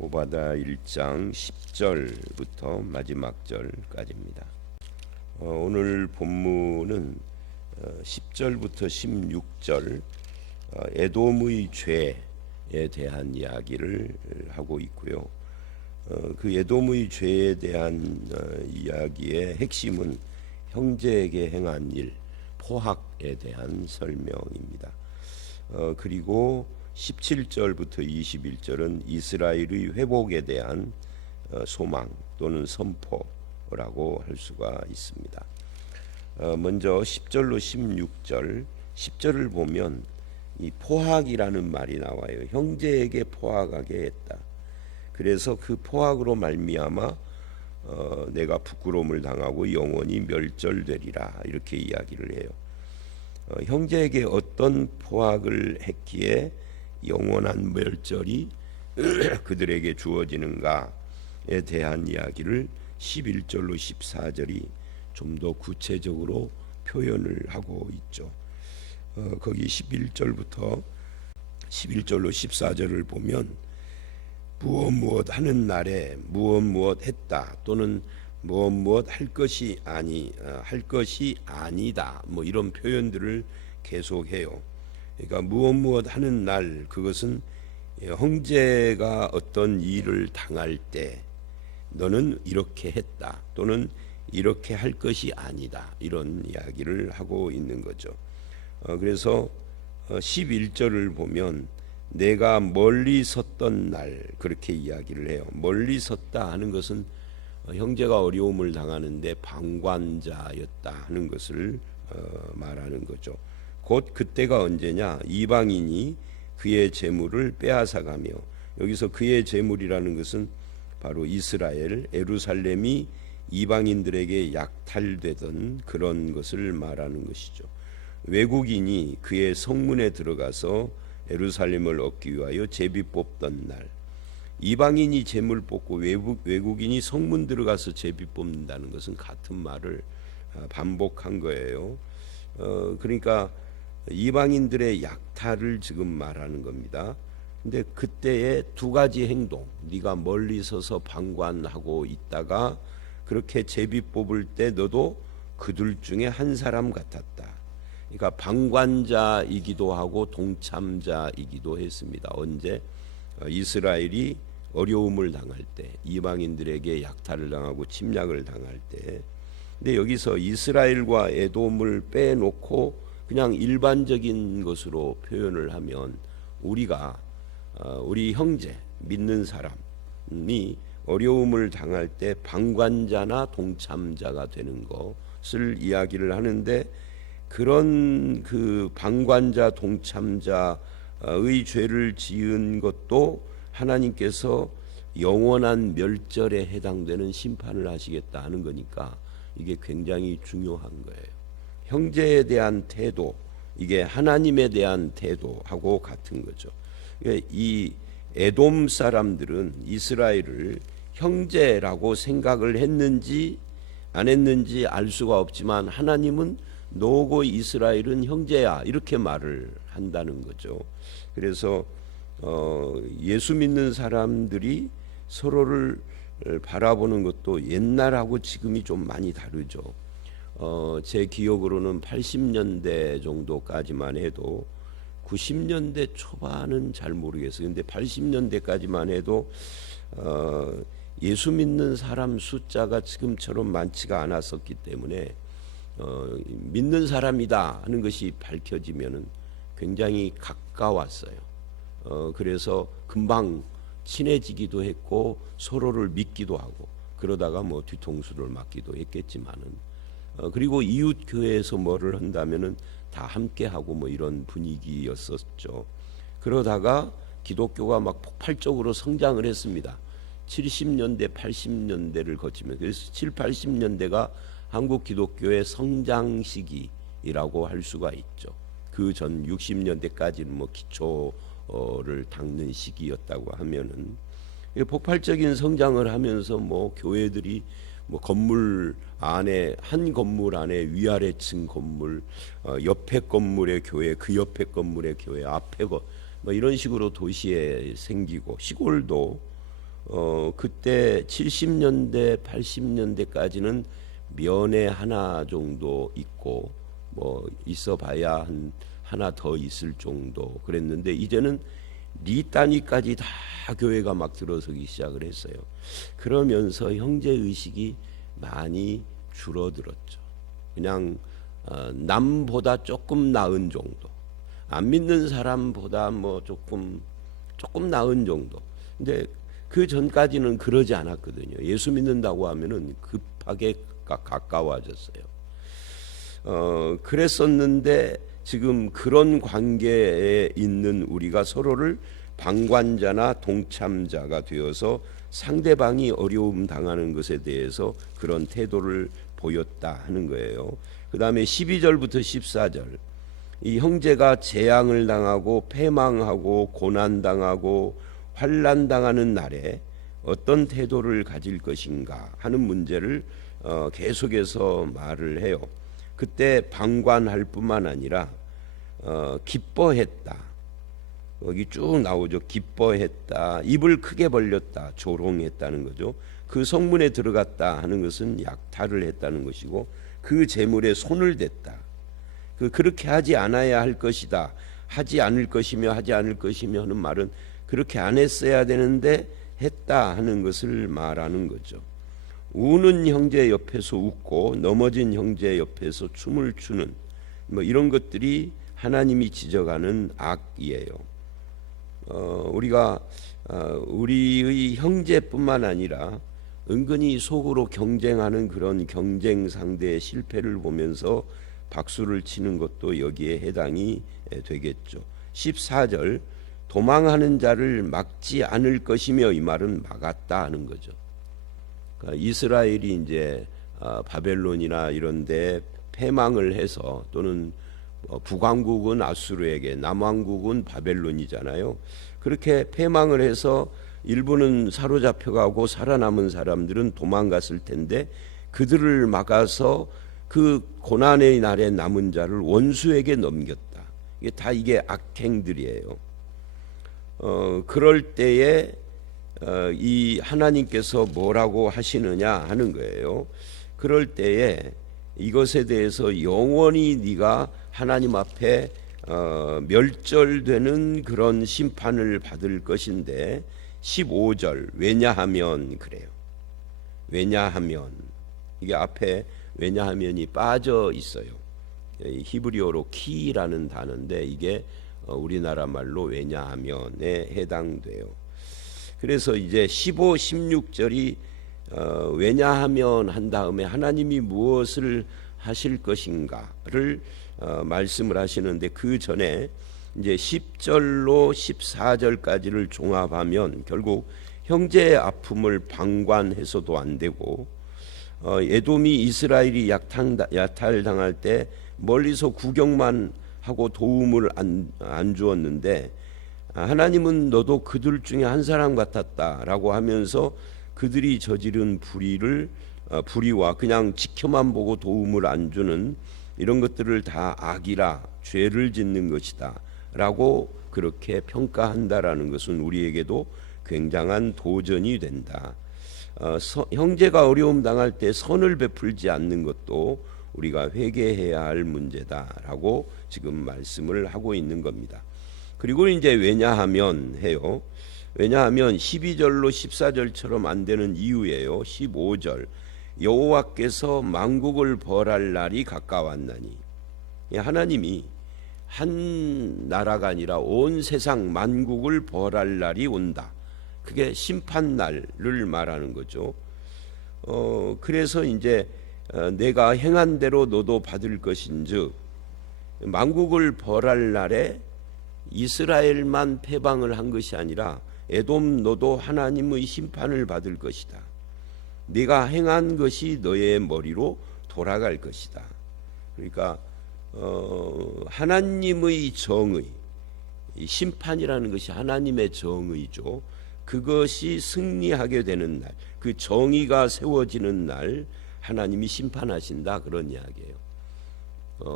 오바다 1장 10절부터 마지막 절까지입니다. 오늘 본문은 10절부터 16절 에돔의 죄에 대한 이야기를 하고 있고요. 그 에돔의 죄에 대한 이야기의 핵심은 형제에게 행한 일, 포학에 대한 설명입니다. 그리고 17절부터 21절은 이스라엘의 회복에 대한 소망 또는 선포라고 할 수가 있습니다. 먼저 10절로 16절, 10절을 보면 이 포학이라는 말이 나와요. 형제에게 포학하게 했다. 그래서 그 포학으로 말미암아 내가 부끄러움을 당하고 영원히 멸절되리라, 이렇게 이야기를 해요. 형제에게 어떤 포학을 했기에 영원한 멸절이 그들에게 주어지는가에 대한 이야기를 11절로 14절이 좀 더 구체적으로 표현을 하고 있죠. 거기 11절부터 11절로 14절을 보면 무엇 하는 날에 무엇 했다, 또는 무엇 할 것이 아니다, 뭐 이런 표현들을 계속해요. 그러니까 무엇 하는 날, 그것은 형제가 어떤 일을 당할 때 너는 이렇게 했다, 또는 이렇게 할 것이 아니다, 이런 이야기를 하고 있는 거죠. 그래서 11절을 보면 내가 멀리 섰던 날, 그렇게 이야기를 해요. 멀리 섰다 하는 것은 형제가 어려움을 당하는데 방관자였다 하는 것을 말하는 거죠. 곧 그때가 언제냐? 이방인이 그의 재물을 빼앗아가며, 여기서 그의 재물이라는 것은 바로 이스라엘, 예루살렘이 이방인들에게 약탈되던 그런 것을 말하는 것이죠. 외국인이 그의 성문에 들어가서 예루살렘을 얻기 위하여 제비 뽑던 날, 이방인이 재물 뽑고 외국인이 성문 들어가서 제비 뽑는다는 것은 같은 말을 반복한 거예요. 그러니까 이방인들의 약탈을 지금 말하는 겁니다. 근데 그때의 두 가지 행동, 네가 멀리 서서 방관하고 있다가 그렇게 제비 뽑을 때 너도 그들 중에 한 사람 같았다. 그러니까 방관자이기도 하고 동참자이기도 했습니다. 언제? 이스라엘이 어려움을 당할 때, 이방인들에게 약탈을 당하고 침략을 당할 때. 근데 여기서 이스라엘과 에돔을 빼놓고 그냥 일반적인 것으로 표현을 하면 우리 형제, 믿는 사람이 어려움을 당할 때 방관자나 동참자가 되는 것을 이야기를 하는데, 그런 그 방관자 동참자의 죄를 지은 것도 하나님께서 영원한 멸절에 해당되는 심판을 하시겠다 하는 거니까 이게 굉장히 중요한 거예요. 형제에 대한 태도, 이게 하나님에 대한 태도하고 같은 거죠. 이 에돔 사람들은 이스라엘을 형제라고 생각을 했는지 안 했는지 알 수가 없지만 하나님은 너고 이스라엘은 형제야, 이렇게 말을 한다는 거죠. 그래서 예수 믿는 사람들이 서로를 바라보는 것도 옛날하고 지금이 좀 많이 다르죠. 제 기억으로는 80년대 정도까지만 해도, 90년대 초반은 잘 모르겠어요. 근데 80년대까지만 해도 예수 믿는 사람 숫자가 지금처럼 많지가 않았었기 때문에 믿는 사람이다 하는 것이 밝혀지면은 굉장히 가까웠어요. 그래서 금방 친해지기도 했고 서로를 믿기도 하고, 그러다가 뭐 뒤통수를 맞기도 했겠지만은, 그리고 이웃 교회에서 뭐를 한다면은 다 함께 하고 뭐 이런 분위기였었죠. 그러다가 기독교가 막 폭발적으로 성장을 했습니다. 70년대, 80년대를 거치면서. 그래서 7, 80년대가 한국 기독교의 성장 시기라고 할 수가 있죠. 그 전 60년대까지는 뭐 기초를 닦는 시기였다고 하면은, 폭발적인 성장을 하면서 뭐 교회들이 뭐 건물 안에, 한 건물 안에 위아래층 건물, 옆에 건물의 교회, 그 옆에 건물의 교회, 앞에 뭐 이런 식으로 도시에 생기고, 시골도 그때 70년대 80년대까지는 면에 하나 정도 있고 뭐 있어봐야 하나 더 있을 정도 그랬는데 이제는 리 단위까지 다 교회가 막 들어서기 시작을 했어요. 그러면서 형제 의식이 많이 줄어들었죠. 그냥 남보다 조금 나은 정도, 안 믿는 사람보다 뭐 조금 나은 정도. 근데 그 전까지는 그러지 않았거든요. 예수 믿는다고 하면은 급하게 가까워졌어요. 그랬었는데 지금 그런 관계에 있는 우리가 서로를 방관자나 동참자가 되어서 상대방이 어려움 당하는 것에 대해서 그런 태도를 보였다 하는 거예요. 그 다음에 12절부터 14절 이 형제가 재앙을 당하고 패망하고 고난당하고 환난당하는 날에 어떤 태도를 가질 것인가 하는 문제를 계속해서 말을 해요. 그때 방관할 뿐만 아니라 기뻐했다. 여기 쭉 나오죠. 기뻐했다. 입을 크게 벌렸다. 조롱했다는 거죠. 그 성문에 들어갔다 하는 것은 약탈을 했다는 것이고 그 재물에 손을 댔다. 그렇게 하지 않아야 할 것이다. 하지 않을 것이며 하지 않을 것이며 하는 말은 그렇게 안 했어야 되는데 했다 하는 것을 말하는 거죠. 우는 형제 옆에서 웃고 넘어진 형제 옆에서 춤을 추는 뭐 이런 것들이 하나님이 지적하는 악이에요. 우리가 우리의 형제뿐만 아니라 은근히 속으로 경쟁하는 그런 경쟁 상대의 실패를 보면서 박수를 치는 것도 여기에 해당이 되겠죠. 14절 도망하는 자를 막지 않을 것이며 이 말은 막았다 하는 거죠. 그러니까 이스라엘이 이제 바벨론이나 이런 데 패망을 해서 또는 북왕국은 아수르에게 남왕국은 바벨론이잖아요. 그렇게 패망을 해서 일부는 사로잡혀가고 살아남은 사람들은 도망갔을 텐데 그들을 막아서 그 고난의 날에 남은 자를 원수에게 넘겼다. 이게 악행들이에요. 그럴 때에 이 하나님께서 뭐라고 하시느냐 하는 거예요. 그럴 때에 이것에 대해서 영원히 네가 하나님 앞에 멸절되는 그런 심판을 받을 것인데 15절 왜냐하면 그래요. 왜냐하면 이게 앞에 왜냐하면이 빠져 있어요. 히브리어로 키라는 단어인데 이게 우리나라 말로 왜냐하면에 해당돼요. 그래서 이제 15, 16절이 왜냐하면 한 다음에 하나님이 무엇을 하실 것인가를 말씀을 하시는데 그 전에 이제 10절로 14절까지를 종합하면 결국 형제의 아픔을 방관해서도 안 되고 에돔이 이스라엘이 약탈당할 때 멀리서 구경만 하고 도움을 안 주었는데 하나님은 너도 그들 중에 한 사람 같았다라고 하면서 그들이 저지른 불의와 그냥 지켜만 보고 도움을 안 주는 이런 것들을 다 악이라 죄를 짓는 것이다 라고 그렇게 평가한다라는 것은 우리에게도 굉장한 도전이 된다. 형제가 어려움 당할 때 선을 베풀지 않는 것도 우리가 회개해야 할 문제다라고 지금 말씀을 하고 있는 겁니다. 그리고 이제 왜냐하면 해요. 왜냐하면 12절로 14절처럼 안 되는 이유예요. 15절 여호와께서 만국을 벌할 날이 가까웠나니 하나님이 한 나라가 아니라 온 세상 만국을 벌할 날이 온다. 그게 심판날을 말하는 거죠. 그래서 이제 내가 행한 대로 너도 받을 것인즉 만국을 벌할 날에 이스라엘만 패방을 한 것이 아니라 에돔 너도 하나님의 심판을 받을 것이다. 네가 행한 것이 너의 머리로 돌아갈 것이다. 그러니까 하나님의 정의, 심판이라는 것이 하나님의 정의죠. 그것이 승리하게 되는 날, 그 정의가 세워지는 날 하나님이 심판하신다 그런 이야기예요.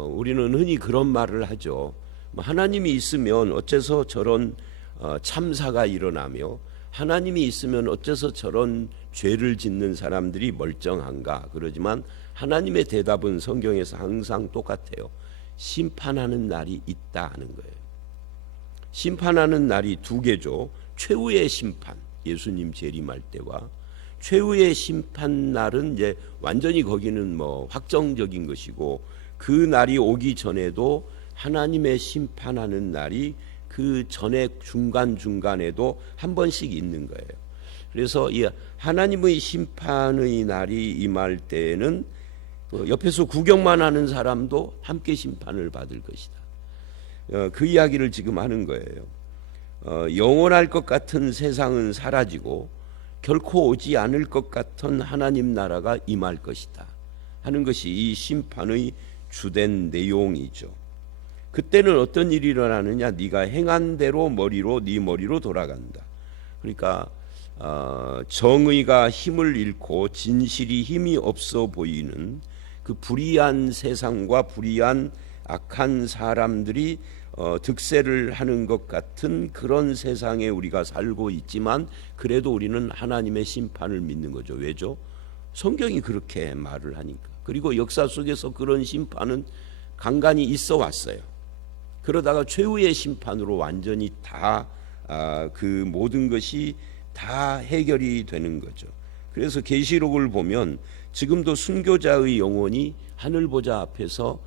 우리는 흔히 그런 말을 하죠. 하나님이 있으면 어째서 저런 참사가 일어나며 하나님이 있으면 어째서 저런 죄를 짓는 사람들이 멀쩡한가? 그러지만 하나님의 대답은 성경에서 항상 똑같아요. 심판하는 날이 있다 하는 거예요. 심판하는 날이 두 개죠. 최후의 심판, 예수님 재림할 때와 최후의 심판 날은 이제 완전히 거기는 뭐 확정적인 것이고, 그 날이 오기 전에도 하나님의 심판하는 날이 그 전에 중간중간에도 한 번씩 있는 거예요. 그래서 이 하나님의 심판의 날이 임할 때는 옆에서 구경만 하는 사람도 함께 심판을 받을 것이다. 그 이야기를 지금 하는 거예요. 영원할 것 같은 세상은 사라지고 결코 오지 않을 것 같은 하나님 나라가 임할 것이다 하는 것이 이 심판의 주된 내용이죠. 그때는 어떤 일이 일어나느냐? 네가 행한 대로 네 머리로 돌아간다. 그러니까 정의가 힘을 잃고 진실이 힘이 없어 보이는 그 불의한 세상과 불의한 악한 사람들이 득세를 하는 것 같은 그런 세상에 우리가 살고 있지만, 그래도 우리는 하나님의 심판을 믿는 거죠. 왜죠? 성경이 그렇게 말을 하니까. 그리고 역사 속에서 그런 심판은 간간히 있어 왔어요. 그러다가 최후의 심판으로 완전히 다 그 모든 것이 다 해결이 되는 거죠. 그래서 계시록을 보면 지금도 순교자의 영혼이 하늘 보좌 앞에서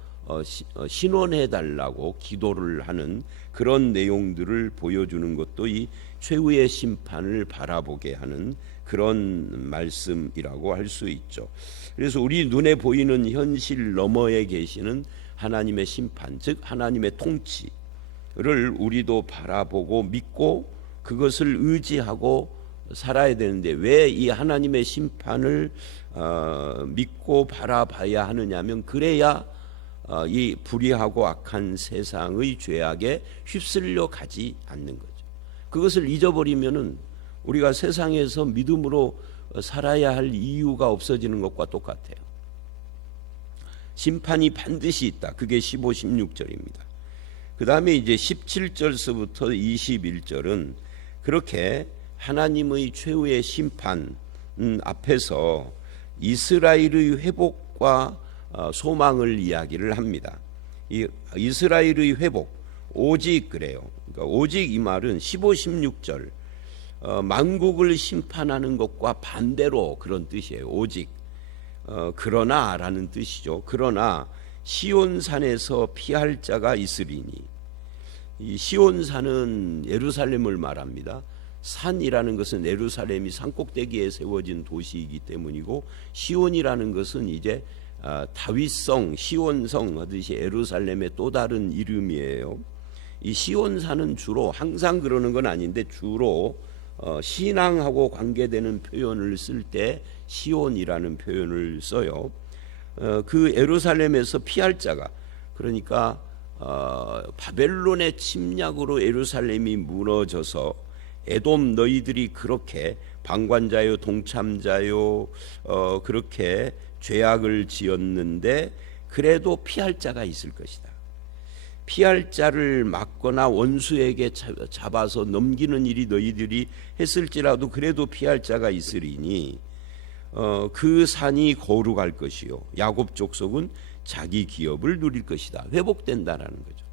신원해 달라고 기도를 하는 그런 내용들을 보여주는 것도 이 최후의 심판을 바라보게 하는 그런 말씀이라고 할 수 있죠. 그래서 우리 눈에 보이는 현실 너머에 계시는 하나님의 심판, 즉 하나님의 통치를 우리도 바라보고 믿고 그것을 의지하고 살아야 되는데, 왜 이 하나님의 심판을 믿고 바라봐야 하느냐면, 그래야 이 불의하고 악한 세상의 죄악에 휩쓸려 가지 않는 거죠. 그것을 잊어버리면은 우리가 세상에서 믿음으로 살아야 할 이유가 없어지는 것과 똑같아요. 심판이 반드시 있다. 그게 15, 16절입니다. 그 다음에 이제 17절서부터 21절은 그렇게 하나님의 최후의 심판 앞에서 이스라엘의 회복과 소망을 이야기를 합니다. 이 이스라엘의 회복, 오직 그래요. 그러니까 오직 이 말은 15, 16절 만국을 심판하는 것과 반대로 그런 뜻이에요. 오직 그러나라는 뜻이죠. 그러나 시온산에서 피할 자가 있으리니, 이 시온산은 예루살렘을 말합니다. 산이라는 것은 예루살렘이 산꼭대기에 세워진 도시이기 때문이고, 시온이라는 것은 이제 다윗성, 시온성 하듯이 예루살렘의 또 다른 이름이에요. 이 시온산은 주로, 항상 그러는 건 아닌데 주로 신앙하고 관계되는 표현을 쓸 때 시온이라는 표현을 써요. 그 예루살렘에서 피할 자가, 그러니까 바벨론의 침략으로 예루살렘이 무너져서 에돔 너희들이 그렇게 방관자요 동참자요 그렇게 죄악을 지었는데 그래도 피할 자가 있을 것이다. 피할 자를 막거나 원수에게 잡아서 넘기는 일이 너희들이 했을지라도 그래도 피할 자가 있으리니 그 산이 거룩할 것이요 야곱 족속은 자기 기업을 누릴 것이다. 회복된다라는 거죠.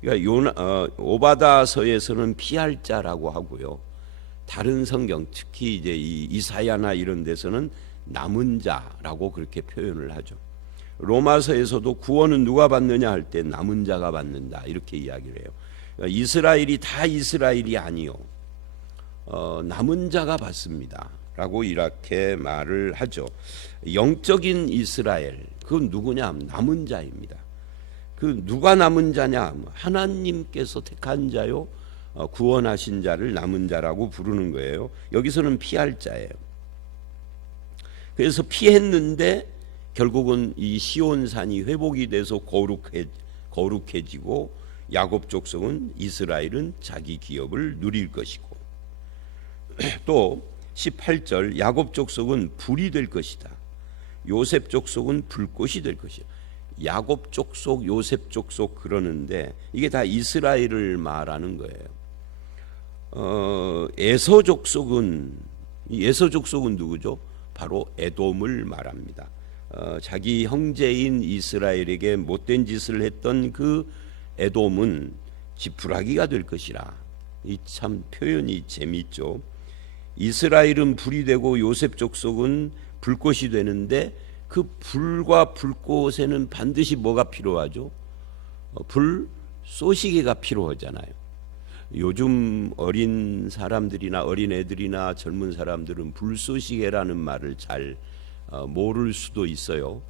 그러니까 오바다서에서는 피할 자라고 하고요. 다른 성경, 특히 이제 이사야나 이런 데서는 남은 자라고 그렇게 표현을 하죠. 로마서에서도 구원은 누가 받느냐 할 때 남은 자가 받는다 이렇게 이야기를 해요. 그러니까 이스라엘이 다 이스라엘이 아니요, 남은 자가 받습니다 라고 이렇게 말을 하죠. 영적인 이스라엘, 그건 누구냐? 남은 자입니다. 그 누가 남은 자냐? 하나님께서 택한 자요, 구원하신 자를 남은 자라고 부르는 거예요. 여기서는 피할 자예요. 그래서 피했는데 결국은 이 시온산이 회복이 돼서 거룩해지고 야곱 족속은, 이스라엘은 자기 기업을 누릴 것이고, 또 18절 야곱 족속은 불이 될 것이다. 요셉 족속은 불꽃이 될 것이다. 야곱 족속, 요셉 족속 그러는데 이게 다 이스라엘을 말하는 거예요. 에서 족속은 이 에서 족속은 누구죠? 바로 에돔을 말합니다. 자기 형제인 이스라엘에게 못된 짓을 했던 그 에돔은 지푸라기가 될 것이라. 이 참 표현이 재미있죠. 이스라엘은 불이 되고 요셉 족속은 불꽃이 되는데 그 불과 불꽃에는 반드시 뭐가 필요하죠? 불 쏘시개가 필요하잖아요. 요즘 어린 사람들이나 어린 애들이나 젊은 사람들은 불쏘시개라는 말을 잘 모를 수도 있어요.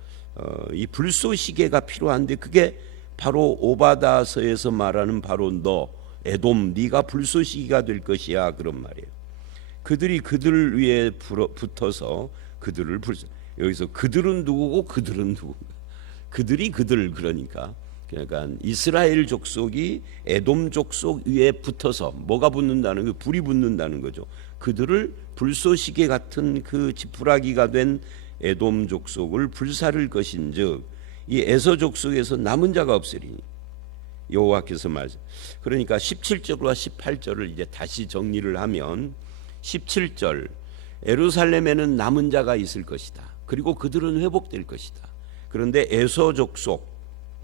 이 불쏘시개가 필요한데 그게 바로 오바다서에서 말하는 바로 너 에돔 네가 불쏘시개가 될 것이야 그런 말이에요. 그들이 그들 위에 붙어서 그들을 여기서 그들은 누구고 그들은 누구? 그들이 그들 그러니까 이스라엘 족속이 에돔 족속 위에 붙어서 뭐가 붙는다는 거 불이 붙는다는 거죠. 그들을 불쏘시개 같은 그 지푸라기가 된 에돔 족속을 불사를 것인즉 이 에서 족속에서 남은 자가 없으리니 여호와께서 말씀. 그러니까 17절과 18절을 이제 다시 정리를 하면 17절 예루살렘에는 남은 자가 있을 것이다. 그리고 그들은 회복될 것이다. 그런데 에서 족속,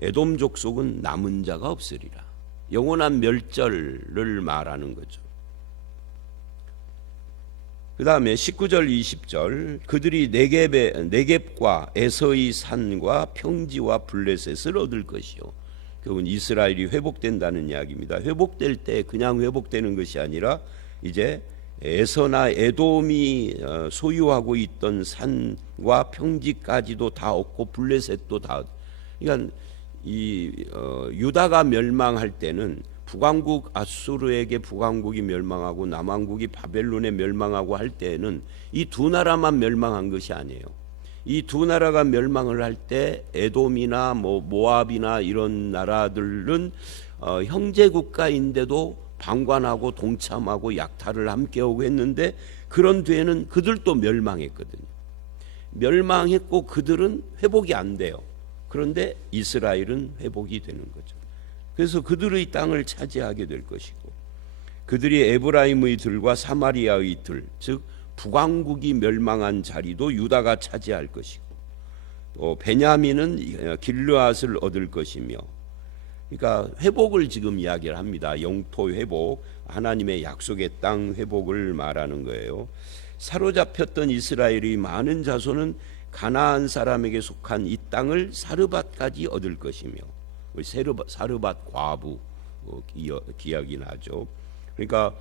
에돔 족속은 남은 자가 없으리라. 영원한 멸절을 말하는 거죠. 그 다음에 19절 20절 그들이 네겝과 에서의 산과 평지와 블레셋을 얻을 것이요. 그건 이스라엘이 회복된다는 이야기입니다. 회복될 때 그냥 회복되는 것이 아니라 이제 에서나 에돔이 소유하고 있던 산과 평지까지도 다 얻고 블레셋도 다. 그러니까 이 유다가 멸망할 때는 북왕국 아수르에게 북왕국이 멸망하고 남왕국이 바벨론에 멸망하고 할 때는 이 두 나라만 멸망한 것이 아니에요. 이 두 나라가 멸망을 할 때 에돔이나 모압이나 이런 나라들은 형제 국가인데도 방관하고 동참하고 약탈을 함께하고 했는데 그런 뒤에는 그들도 멸망했거든요. 멸망했고 그들은 회복이 안 돼요. 그런데 이스라엘은 회복이 되는 거죠. 그래서 그들의 땅을 차지하게 될 것이고 그들이 에브라임의 들과 사마리아의 들, 즉 북왕국이 멸망한 자리도 유다가 차지할 것이고 또 베냐민은 길르앗을 얻을 것이며 그러니까 회복을 지금 이야기를 합니다. 영토 회복, 하나님의 약속의 땅 회복을 말하는 거예요. 사로잡혔던 이스라엘의 많은 자손은 가나안 사람에게 속한 이 땅을 사르밧까지 얻을 것이며 사르밧 과부 기억이 나죠. 그러니까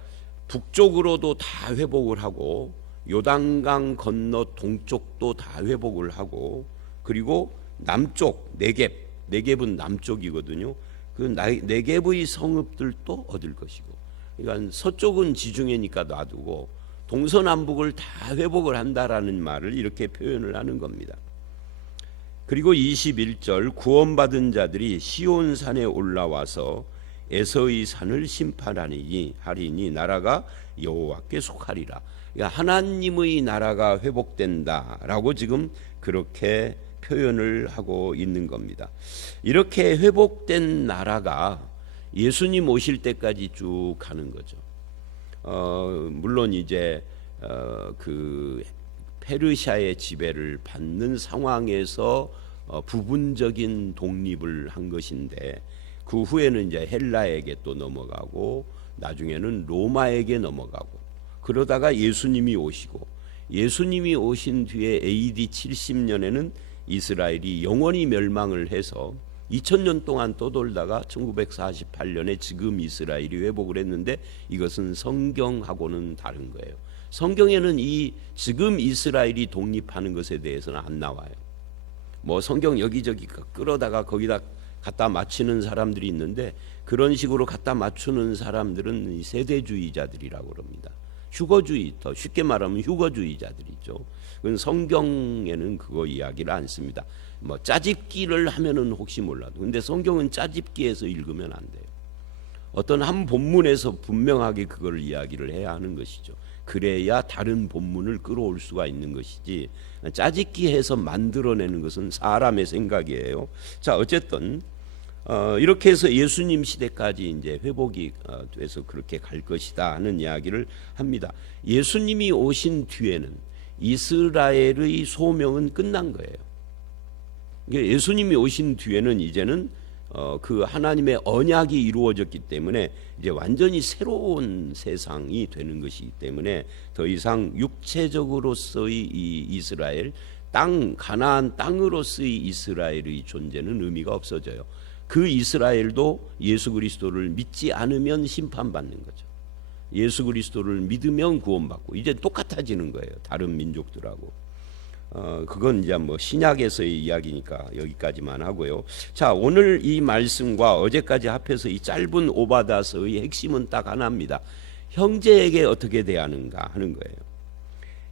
북쪽으로도 다 회복을 하고 요단강 건너 동쪽도 다 회복을 하고 그리고 남쪽 네겝은 남쪽이거든요. 그 네겝의 성읍들도 얻을 것이고 그러니까 서쪽은 지중해니까 놔두고 동서남북을 다 회복을 한다라는 말을 이렇게 표현을 하는 겁니다. 그리고 21절 구원받은 자들이 시온산에 올라와서 에서의 산을 심판하리니 나라가 여호와께 속하리라. 그러니까 하나님의 나라가 회복된다라고 지금 그렇게 표현을 하고 있는 겁니다. 이렇게 회복된 나라가 예수님 오실 때까지 쭉 가는 거죠. 물론 이제 그 페르시아의 지배를 받는 상황에서 부분적인 독립을 한 것인데 그 후에는 이제 헬라에게 또 넘어가고 나중에는 로마에게 넘어가고 그러다가 예수님이 오신 뒤에 AD 70년에는 이스라엘이 영원히 멸망을 해서 2000년 동안 떠돌다가 1948년에 지금 이스라엘이 회복을 했는데 이것은 성경하고는 다른 거예요. 성경에는 이 지금 이스라엘이 독립하는 것에 대해서는 안 나와요. 뭐 성경 여기저기 끌어다가 거기다 갖다 맞추는 사람들이 있는데 그런 식으로 갖다 맞추는 사람들은 세대주의자들이라고 그럽니다. 휴거주의, 더 쉽게 말하면 휴거주의자들이죠. 그건 성경에는 그거 이야기를 안 씁니다. 뭐 짜집기를 하면은 혹시 몰라도 근데 성경은 짜집기해서 읽으면 안 돼요. 어떤 한 본문에서 분명하게 그걸 이야기를 해야 하는 것이죠. 그래야 다른 본문을 끌어올 수가 있는 것이지 짜집기해서 만들어내는 것은 사람의 생각이에요. 자, 어쨌든 이렇게 해서 예수님 시대까지 이제 회복이 돼서 그렇게 갈 것이다 하는 이야기를 합니다. 예수님이 오신 뒤에는 이스라엘의 소명은 끝난 거예요. 예수님이 오신 뒤에는 이제는 그 하나님의 언약이 이루어졌기 때문에 이제 완전히 새로운 세상이 되는 것이기 때문에 더 이상 육체적으로서의 이 이스라엘 가나안 땅으로서의 이스라엘의 존재는 의미가 없어져요. 그 이스라엘도 예수 그리스도를 믿지 않으면 심판받는 거죠. 예수 그리스도를 믿으면 구원받고 이제 똑같아지는 거예요. 다른 민족들하고. 그건 이제 뭐 신약에서의 이야기니까 여기까지만 하고요. 자, 오늘 이 말씀과 어제까지 합해서 이 짧은 오바다서의 핵심은 딱 하나입니다. 형제에게 어떻게 대하는가 하는 거예요.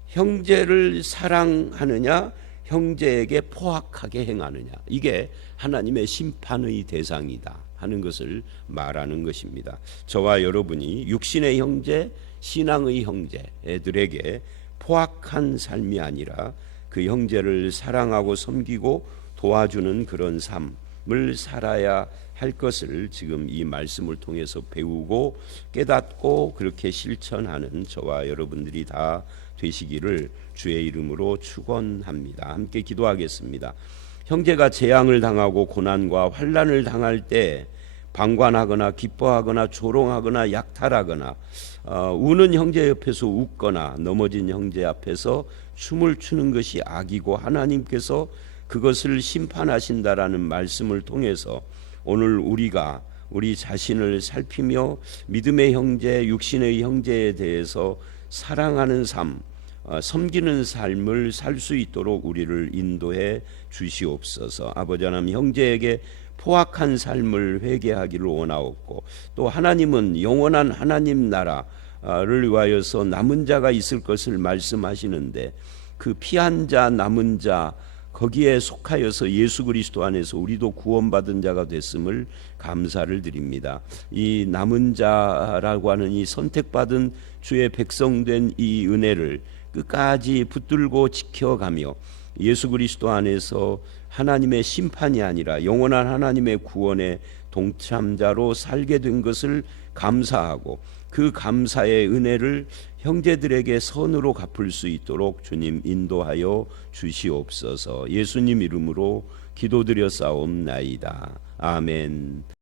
형제를 사랑하느냐, 형제에게 포악하게 행하느냐, 이게 하나님의 심판의 대상이다 하는 것을 말하는 것입니다. 저와 여러분이 육신의 형제, 신앙의 형제들에게 포악한 삶이 아니라 그 형제를 사랑하고 섬기고 도와주는 그런 삶을 살아야 할 것을 지금 이 말씀을 통해서 배우고 깨닫고 그렇게 실천하는 저와 여러분들이 다 되시기를 주의 이름으로 축원합니다. 함께 기도하겠습니다. 형제가 재앙을 당하고 고난과 환난을 당할 때 방관하거나 기뻐하거나 조롱하거나 약탈하거나 우는 형제 옆에서 웃거나 넘어진 형제 앞에서 춤을 추는 것이 악이고 하나님께서 그것을 심판하신다라는 말씀을 통해서 오늘 우리가 우리 자신을 살피며 믿음의 형제, 육신의 형제에 대해서 사랑하는 삶, 섬기는 삶을 살 수 있도록 우리를 인도해 주시옵소서. 아버지 하나님, 형제에게 포악한 삶을 회개하기를 원하옵고 또 하나님은 영원한 하나님 나라를 위하여서 남은 자가 있을 것을 말씀하시는데 그 피한 자, 남은 자 거기에 속하여서 예수 그리스도 안에서 우리도 구원받은 자가 됐음을 감사를 드립니다. 이 남은 자라고 하는 이 선택받은 주의 백성된 이 은혜를 끝까지 붙들고 지켜가며 예수 그리스도 안에서 하나님의 심판이 아니라 영원한 하나님의 구원의 동참자로 살게 된 것을 감사하고 그 감사의 은혜를 형제들에게 선으로 갚을 수 있도록 주님 인도하여 주시옵소서. 예수님 이름으로 기도드려 싸움나이다. 아멘.